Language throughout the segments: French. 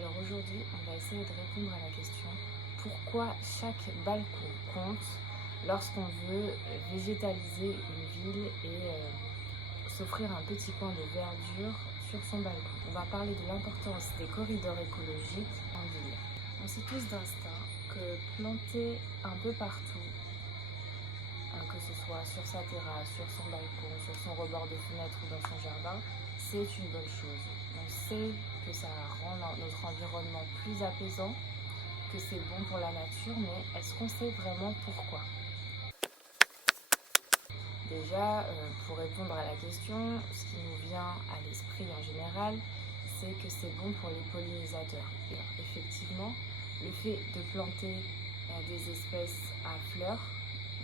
Alors aujourd'hui, on va essayer de répondre à la question pourquoi chaque balcon compte lorsqu'on veut végétaliser une ville et s'offrir un petit coin de verdure sur son balcon. On va parler de l'importance des corridors écologiques en ville. On sait tous d'instinct que planter un peu partout, que ce soit sur sa terrasse, sur son balcon, sur son rebord de fenêtre ou dans son jardin, c'est une bonne chose. On sait que ça rend notre environnement plus apaisant, que c'est bon pour la nature, mais est-ce qu'on sait vraiment pourquoi? Déjà, pour répondre à la question, ce qui nous vient à l'esprit en général, c'est que c'est bon pour les pollinisateurs. Alors, effectivement, le fait de planter des espèces à fleurs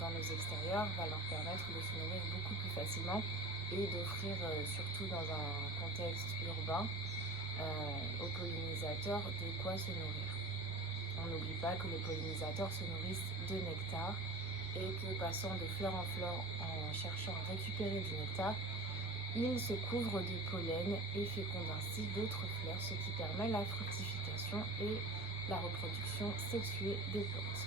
dans nos extérieurs va leur permettre de se nourrir beaucoup plus facilement et d'offrir, surtout dans un contexte urbain, aux pollinisateurs de quoi se nourrir. On n'oublie pas que les pollinisateurs se nourrissent de nectar et que passant de fleur en fleur en cherchant à récupérer du nectar, ils se couvrent de pollen et fécondent ainsi d'autres fleurs, ce qui permet la fructification et la reproduction sexuée des plantes.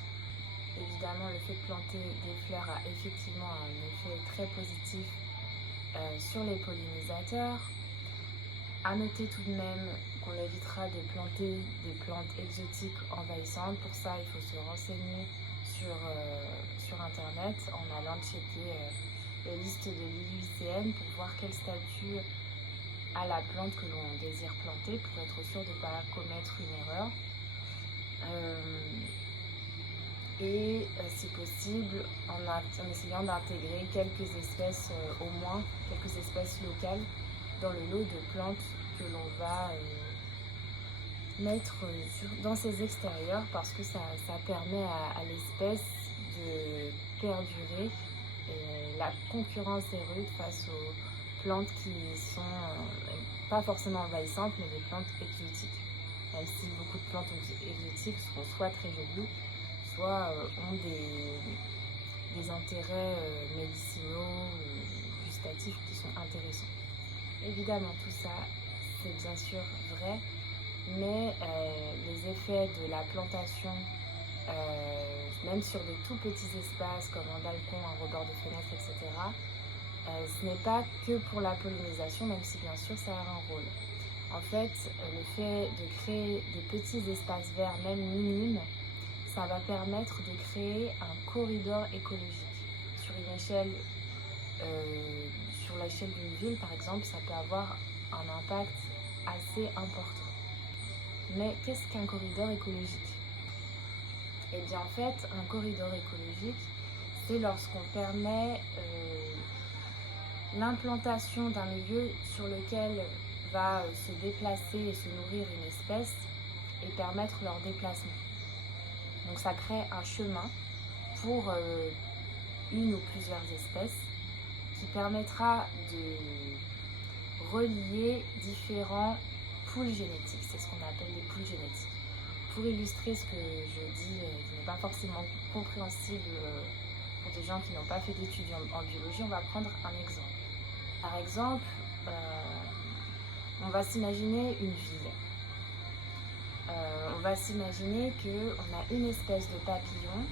Évidemment, le fait de planter des fleurs a effectivement un effet très positif sur les pollinisateurs. À noter tout de même qu'on évitera de planter des plantes exotiques envahissantes. Pour ça, il faut se renseigner sur internet en allant checker les listes de l'IUCN pour voir quel statut a la plante que l'on désire planter pour être sûr de ne pas commettre une erreur. Et si possible, en essayant d'intégrer quelques espèces, au moins quelques espèces locales dans le lot de plantes que l'on va mettre dans ses extérieurs, parce que ça permet à l'espèce de perdurer et la concurrence est rude face aux plantes qui sont pas forcément envahissantes mais des plantes exotiques, même si beaucoup de plantes exotiques sont soit très jolies, soit ont des intérêts médicinaux ou gustatifs qui sont intéressants. Évidemment, tout ça, c'est bien sûr vrai, mais les effets de la plantation, même sur de tout petits espaces comme un balcon, un rebord de fenêtre, etc., ce n'est pas que pour la pollinisation, même si bien sûr ça a un rôle. En fait, le fait de créer des petits espaces verts, même minimes, ça va permettre de créer un corridor écologique. Sur une échelle, sur l'échelle d'une ville par exemple, ça peut avoir un impact assez important. Mais qu'est-ce qu'un corridor écologique? Eh bien en fait, un corridor écologique, c'est lorsqu'on permet l'implantation d'un milieu sur lequel va se déplacer et se nourrir une espèce et permettre leur déplacement. Donc ça crée un chemin pour une ou plusieurs espèces qui permettra de relier différents poules génétiques. C'est ce qu'on appelle les poules génétiques. Pour illustrer ce que je dis, qui n'est pas forcément compréhensible pour des gens qui n'ont pas fait d'études en biologie, on va prendre un exemple. Par exemple, on va s'imaginer une ville. On va s'imaginer qu'on a une espèce de papillon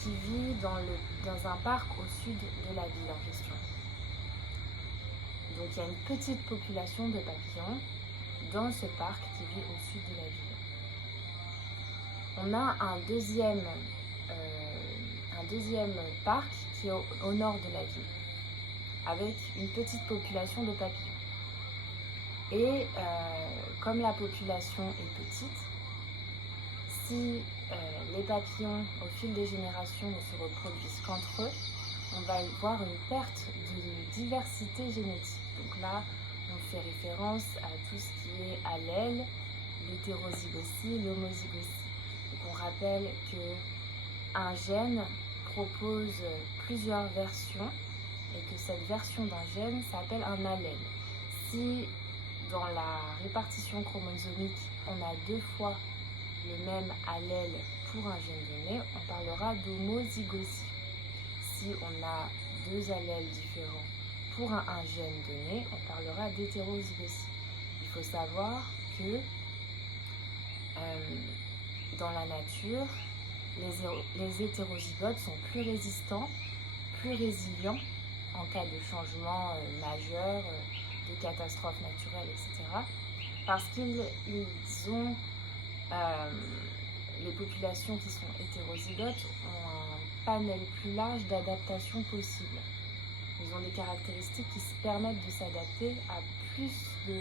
qui vit dans un parc au sud de la ville en question. Donc il y a une petite population de papillons dans ce parc qui vit au sud de la ville. On a un deuxième parc qui est au nord de la ville, avec une petite population de papillons. Et comme la population est petite, si les papillons, au fil des générations, ne se reproduisent qu'entre eux, on va voir une perte de diversité génétique. Donc là, on fait référence à tout ce qui est allèle, l'hétérozygosie, l'homozygosie. Donc on rappelle qu'un gène propose plusieurs versions et que cette version d'un gène s'appelle un allèle. Si dans la répartition chromosomique, on a 2 fois le même allèle pour un gène donné, on parlera d'homozygosie. Si on a 2 allèles différents pour un gène donné, on parlera d'hétérozygosie. Il faut savoir que Dans la nature, les hétérozygotes sont plus résistants, plus résilients en cas de changement majeur, de catastrophes naturelles, etc. Parce qu'ils ont, les populations qui sont hétérozygotes ont un panel plus large d'adaptations possibles. Ils ont des caractéristiques qui se permettent de s'adapter à plus de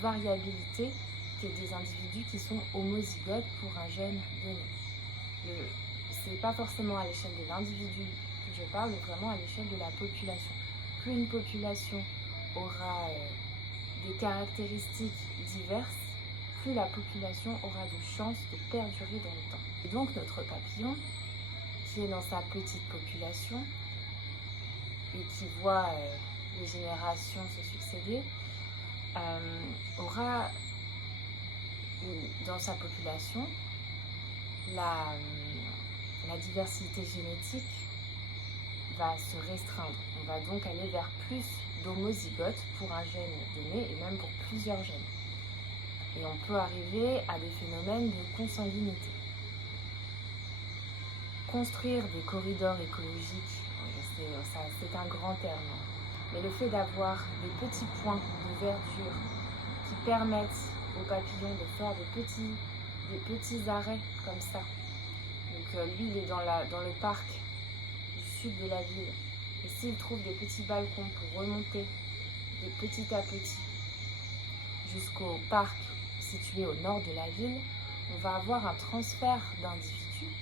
variabilité que des individus qui sont homozygotes pour un gène donné. Ce n'est pas forcément à l'échelle de l'individu que je parle, mais vraiment à l'échelle de la population. Plus une population aura des caractéristiques diverses, plus la population aura de chances de perdurer dans le temps. Et donc notre papillon, qui est dans sa petite population et qui voit les générations se succéder, aura dans sa population la diversité génétique va se restreindre. On va donc aller vers plus d'homozygotes pour un gène donné et même pour plusieurs gènes. Et on peut arriver à des phénomènes de consanguinité. Construire des corridors écologiques, c'est un grand terme, mais le fait d'avoir des petits points de verdure qui permettent aux papillons de faire des petits arrêts comme ça. Donc lui, il est dans le parc du sud de la ville. Et s'il trouve des petits balcons pour remonter de petit à petit jusqu'au parc situé au nord de la ville, on va avoir un transfert d'individus,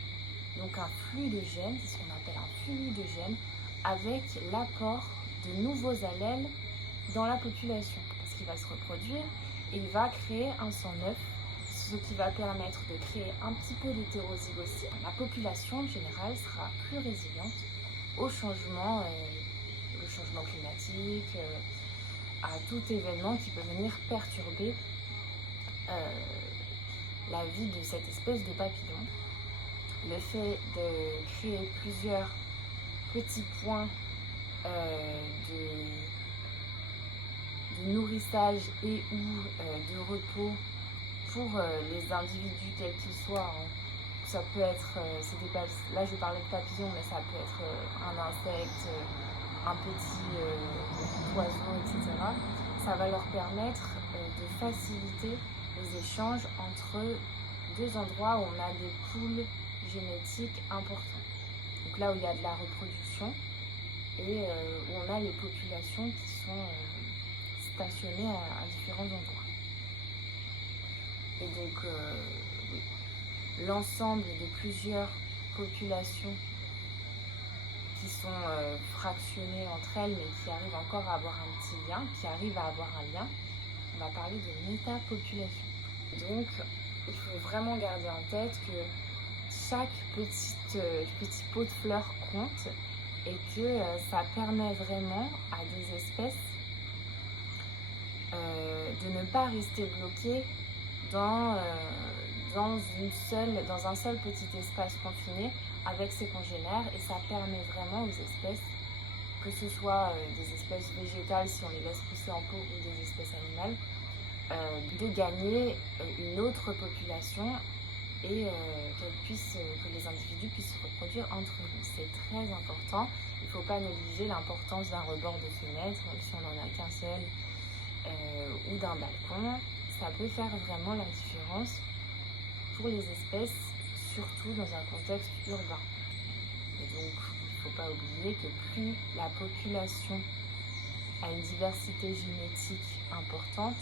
donc un flux de gènes, c'est ce qu'on appelle un flux de gènes, avec l'apport de nouveaux allèles dans la population. Parce qu'il va se reproduire et il va créer un sang neuf, ce qui va permettre de créer un petit peu d'hétérozygotie. La population en général sera plus résiliente au changement climatique, à tout événement qui peut venir perturber la vie de cette espèce de papillon. Le fait de créer plusieurs petits points de nourrissage et ou de repos pour les individus quels qu'ils soient. Ça peut être, là je parlais de papillons, mais ça peut être un insecte, un petit oiseau, etc. Ça va leur permettre de faciliter les échanges entre deux endroits où on a des poules génétiques importants. Donc là où il y a de la reproduction et où on a les populations qui sont stationnées à différents endroits. Et donc oui, l'ensemble de plusieurs populations qui sont fractionnées entre elles mais qui arrivent encore à avoir un petit lien, qui arrivent à avoir un lien, on va parler de métapopulation. Donc il faut vraiment garder en tête que chaque petit pot de fleurs compte et que ça permet vraiment à des espèces de ne pas rester bloquées dans un seul petit espace confiné avec ses congénères, et ça permet vraiment aux espèces, que ce soit des espèces végétales si on les laisse pousser en pot ou des espèces animales, de gagner une autre population et que les individus puissent se reproduire entre eux. C'est très important. Il ne faut pas négliger l'importance d'un rebord de fenêtre, même si on n'en a qu'un seul, ou d'un balcon. Ça peut faire vraiment la différence pour les espèces, surtout dans un contexte urbain. Et donc, il ne faut pas oublier que plus la population a une diversité génétique importante,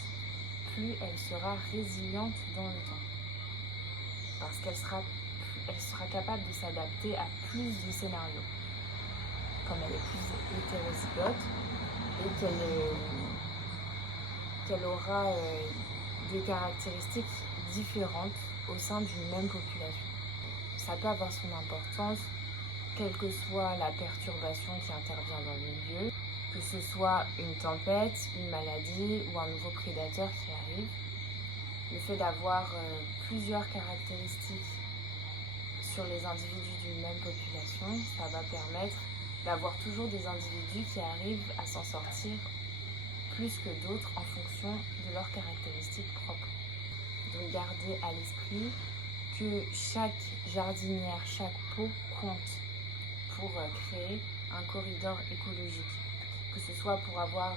plus elle sera résiliente dans le temps. Parce qu'elle sera capable de s'adapter à plus de scénarios. Comme elle est plus hétérozygote et qu'elle aura des caractéristiques différentes au sein d'une même population. Ça peut avoir son importance, quelle que soit la perturbation qui intervient dans le milieu, que ce soit une tempête, une maladie ou un nouveau prédateur qui arrive. Le fait d'avoir plusieurs caractéristiques sur les individus d'une même population, ça va permettre d'avoir toujours des individus qui arrivent à s'en sortir plus que d'autres en fonction de leurs caractéristiques propres. Donc garder à l'esprit que chaque jardinière, chaque pot compte pour créer un corridor écologique. Que ce soit pour avoir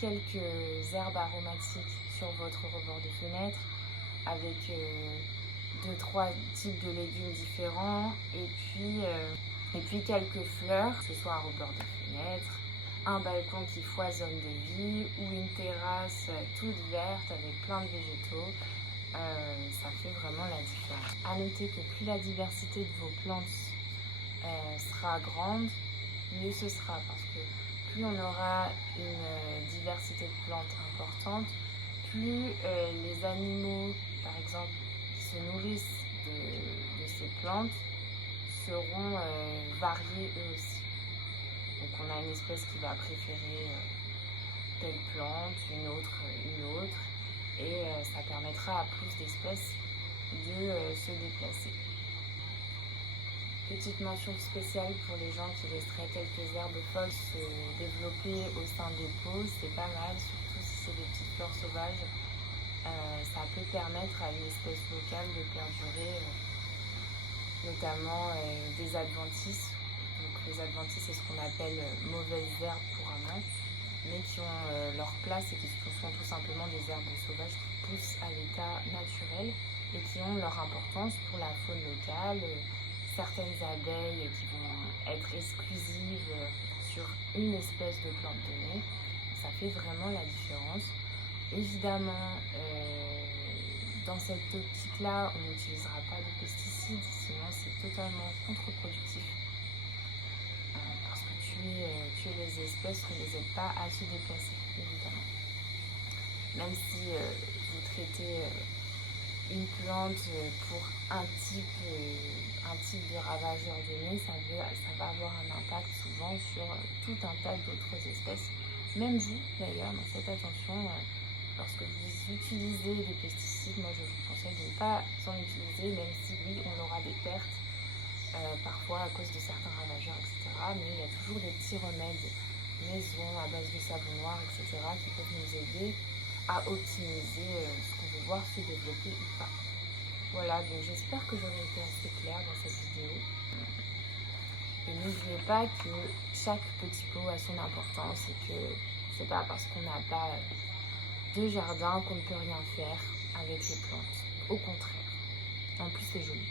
quelques herbes aromatiques sur votre rebord de fenêtre, avec 2-3 types de légumes différents, et puis quelques fleurs, que ce soit un rebord de fenêtre, un balcon qui foisonne de vie ou une terrasse toute verte avec plein de végétaux. Ça fait vraiment la différence. À noter que plus la diversité de vos plantes sera grande, mieux ce sera, parce que plus on aura une diversité de plantes importante, plus les animaux, par exemple, qui se nourrissent de ces plantes seront variés eux aussi. Donc on a une espèce qui va préférer telle plante, une autre, et ça permettra à plus d'espèces de se déplacer. Petite mention spéciale pour les gens qui laisseraient quelques herbes folles se développer au sein des pots, c'est pas mal, surtout si c'est des petites fleurs sauvages. Ça peut permettre à une espèce locale de perdurer, notamment des adventices. Donc les adventices, c'est ce qu'on appelle mauvaises herbes couramment, mais qui ont leur place et qui sont tout simplement des herbes sauvages qui poussent à l'état naturel et qui ont leur importance pour la faune locale. Certaines abeilles qui vont être exclusives sur une espèce de plante donnée, ça fait vraiment la différence. Évidemment, dans cette optique-là, on n'utilisera pas de pesticides, sinon c'est totalement contre-productif. Parce que tuer les espèces ne les aide pas à se déplacer, évidemment. Même si vous traitez une plante pour un type de ravageur donné, ça va avoir un impact souvent sur tout un tas d'autres espèces. Même vous, d'ailleurs, donc faites attention. Lorsque vous utilisez des pesticides, moi je vous conseille de ne pas en utiliser, même si oui, on aura des pertes, parfois à cause de certains ravageurs, etc. Mais il y a toujours des petits remèdes maison à base de savon noir, etc. qui peuvent nous aider à optimiser ce qu'on veut voir se développer ou pas. Voilà, donc j'espère que j'aurai été assez claire dans cette vidéo. Et n'oubliez pas que chaque petit pot a son importance et que c'est pas parce qu'on n'a pas de jardin qu'on ne peut rien faire avec les plantes. Au contraire. En plus, c'est joli.